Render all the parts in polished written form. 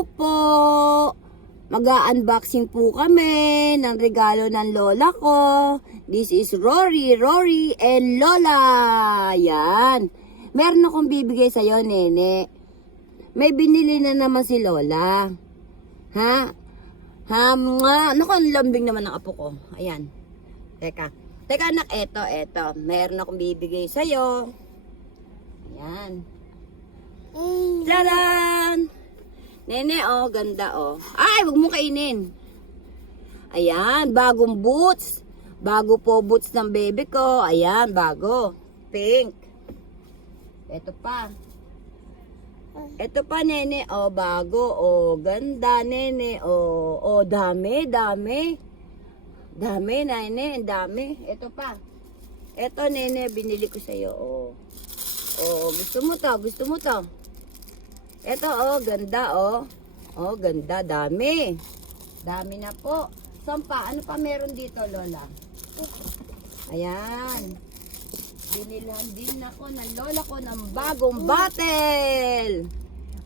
Po, mag-unboxing po kami ng regalo ng lola ko. This is Rory and Lola. Yan. Meron akong bibigay sa'yo, nene. May binili na naman si Lola. Ha? Ha, mga. Naku, ang lambing naman ng apo ko. Ayan. Teka, anak, eto. Meron akong bibigay sa'yo. Ayan. Tadan! Nene, oh, ganda, oh. Ay, huwag mo kainin. Ayan, bagong boots. Bago po boots ng baby ko. Ayan, bago. Pink. Ito pa. Ito pa, nene. Oh, bago. Oh, ganda, nene. Oh, dami. Dami, nene. Dami. Ito pa. Ito, nene, binili ko sa'yo. Oh. Oh, gusto mo to. Ito, oh, ganda, oh. Oh, ganda, dami. Dami na po. Sampa, ano pa meron dito, Lola? Ayan. Binilhan din ako ng lola ko ng bagong bottle.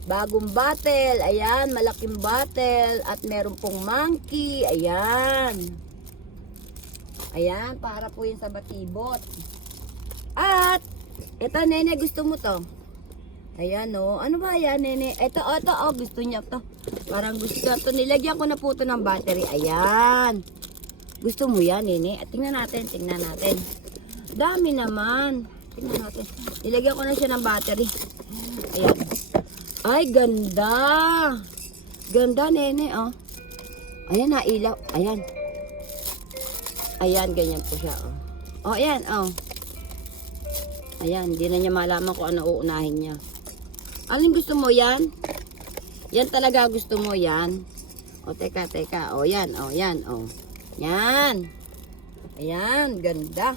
Bagong bottle. Ayan, malaking bottle. At meron pong monkey. Ayan. Ayan, para po yun sa batibot. At, ito, nene, gusto mo to? Ayan, oh. Ano ba yan, nene? Ito, gusto niya to. Parang gusto niya to. Nilagyan ko na po to ng battery. Ayan. Gusto mo yan, nene? Tingnan natin. Dami naman. Tingnan natin. Nilagyan ko na siya ng battery. Ayan. Ay, ganda. Ganda, nene, oh. Ayan, nailaw. Ayan. Ayan, ganyan po siya, oh. Oh, ayan, oh. Ayan, hindi na niya malaman kung ano uunahin niya. Alin gusto mo yan? Yan talaga gusto mo yan? O, teka. O, yan, o. Yan. Ayan, ganda.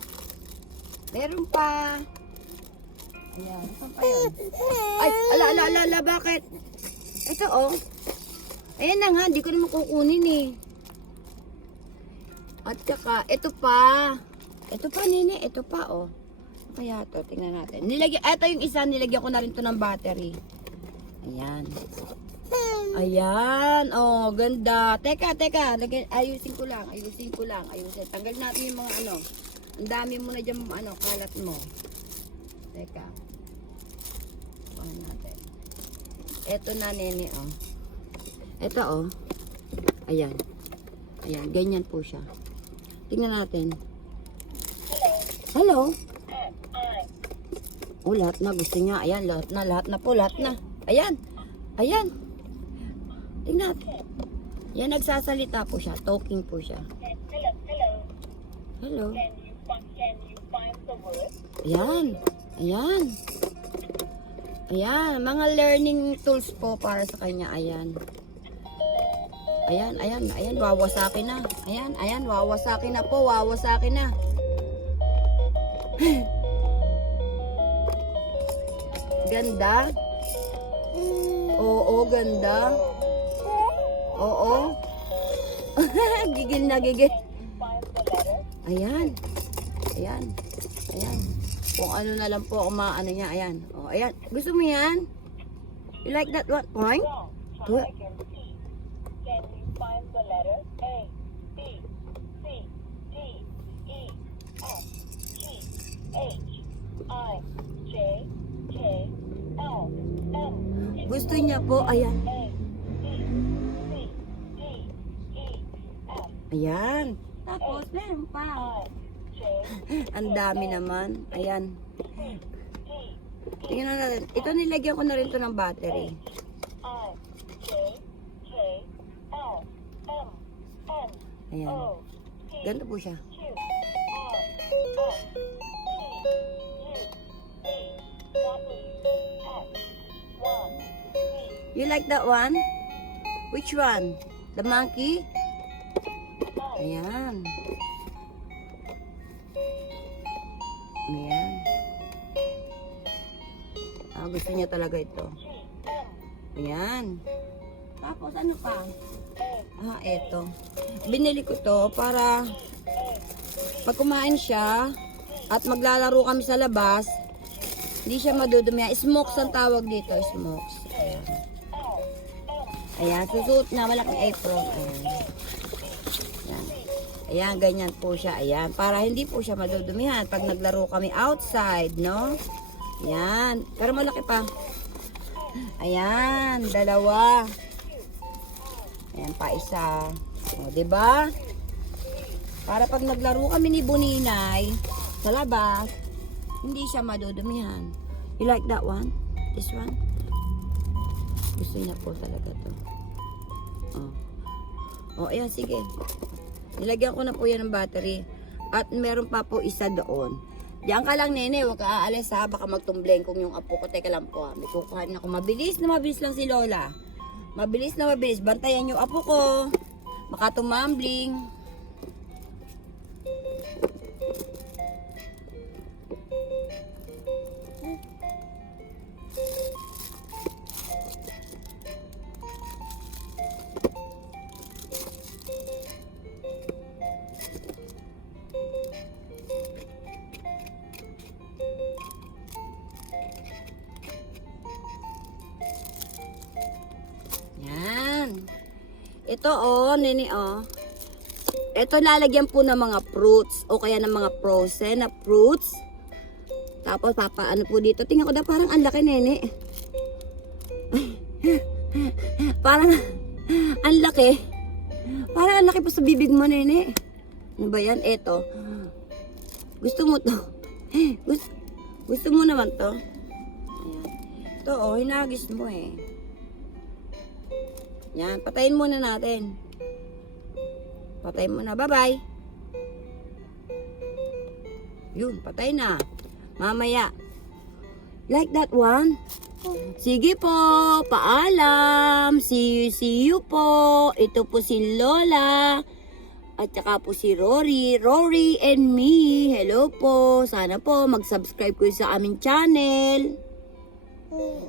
Meron pa. Ayan, saan pa yan? Ay, ala, bakit? Ito, o. Ayan na nga, hindi ko naman kukunin eh. At saka, ito pa. Ito pa, nene, ito pa, o. Kaya to, tingnan natin. Ito yung isa, nilagyan ko na rin to ng battery. Ayan. Ayan. Oh, ganda. Teka. Ayusin ko lang. Tanggal natin yung mga ano. Ang dami mo na dyan, kalat mo. Teka. Paano natin. Ito na, nene, oh. Ito, oh. Ayan. Ganyan po siya. Tingnan natin. Hello. Oh, lahat na. Gusto niya. Ayan, lahat na po. Ayan. Tingnan. Yan, nagsasalita po siya. Talking po siya. Hello. Can you find the word? Ayan. Mga learning tools po para sa kanya. Ayan. Wawasakin na. Ayan. Wawasakin na po. Ganda. Oo, ganda. Oo. Gigil. Ayan. Kung ano na lang po, umaano niya. Ayan. Oh, ayan. Gusto mo yan? You like that one? Point? Do it. Can you find the letter A, B, C, D, E, F, G, H, I, J, K, L, M. Gusto niya po, ayan. Ayan. Tapos, meron pa. Ang dami naman. Ayan. Tingnan natin. Ito, nilagyan ko na rin to ng battery. Ayan. Ganito po siya. You like that one? Which one? The monkey? Ayan. Gusto niya talaga ito. Ayan. Tapos ano pa? Eto. Binili ko to para pag kumain siya at maglalaro kami sa labas, hindi siya madudumi. Smokes ang tawag dito. Smokes. Ayan. Ayan, susuot na malaking apron. Ayan. Ayan. Ayan, ganyan po siya. Ayan, para hindi po siya madudumihan pag naglaro kami outside, no? Ayan, pero malaki pa. Ayan, dalawa. Ayan pa isa. O, diba? Para pag naglaro kami ni Buninay sa labas, hindi siya madudumihan. You like that one? This one? Gusto niya po talaga to. Oh, ayan, sige. Nilagyan ko na po yan ng battery. At meron pa po isa doon. Diyan ka lang, nene. Huwag ka aalis ha. Baka magtumbleng kung yung apo ko. Teka lang po ha. May kukuhanin ako. Mabilis na mabilis lang si Lola. Mabilis na mabilis. Bantayan yung apo ko. Baka tumambling. Ito nene Ito lalagyan po ng mga fruits o kaya ng mga frozen na fruits. Tapos papaano po dito. Tingnan ko daw parang ang laki, nene. Parang ang laki. Parang ang laki po sa bibig mo, nene. Ano ba yan? Ito. Gusto mo to? Gusto mo naman to? Ayan. Ito hinagis mo eh. Yan, patayin muna natin. Patayin muna. Bye-bye. Yun, patay na. Mamaya. Like that one? Sige po. Paalam. See you po. Ito po si Lola. At saka po si Rory. Rory and me. Hello po. Sana po mag-subscribe kayo sa aming channel.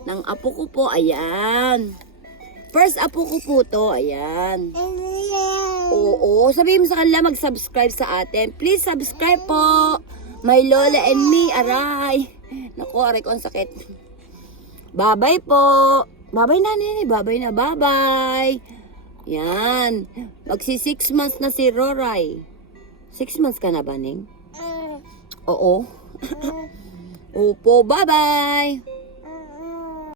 Nang apo ko po. Ayan. First apo ko po to, ayan. Oo, sabihin mo sa kanila mag-subscribe sa atin. Please subscribe po. My Lola and me, aray. Naku, aray ko ang sakit. Bye-bye po. Bye-bye na, nene. Bye-bye na, bye-bye. Yan. Magsi 6 months na si Roray. 6 months ka na ba, Ning? Oo. Opo, bye-bye.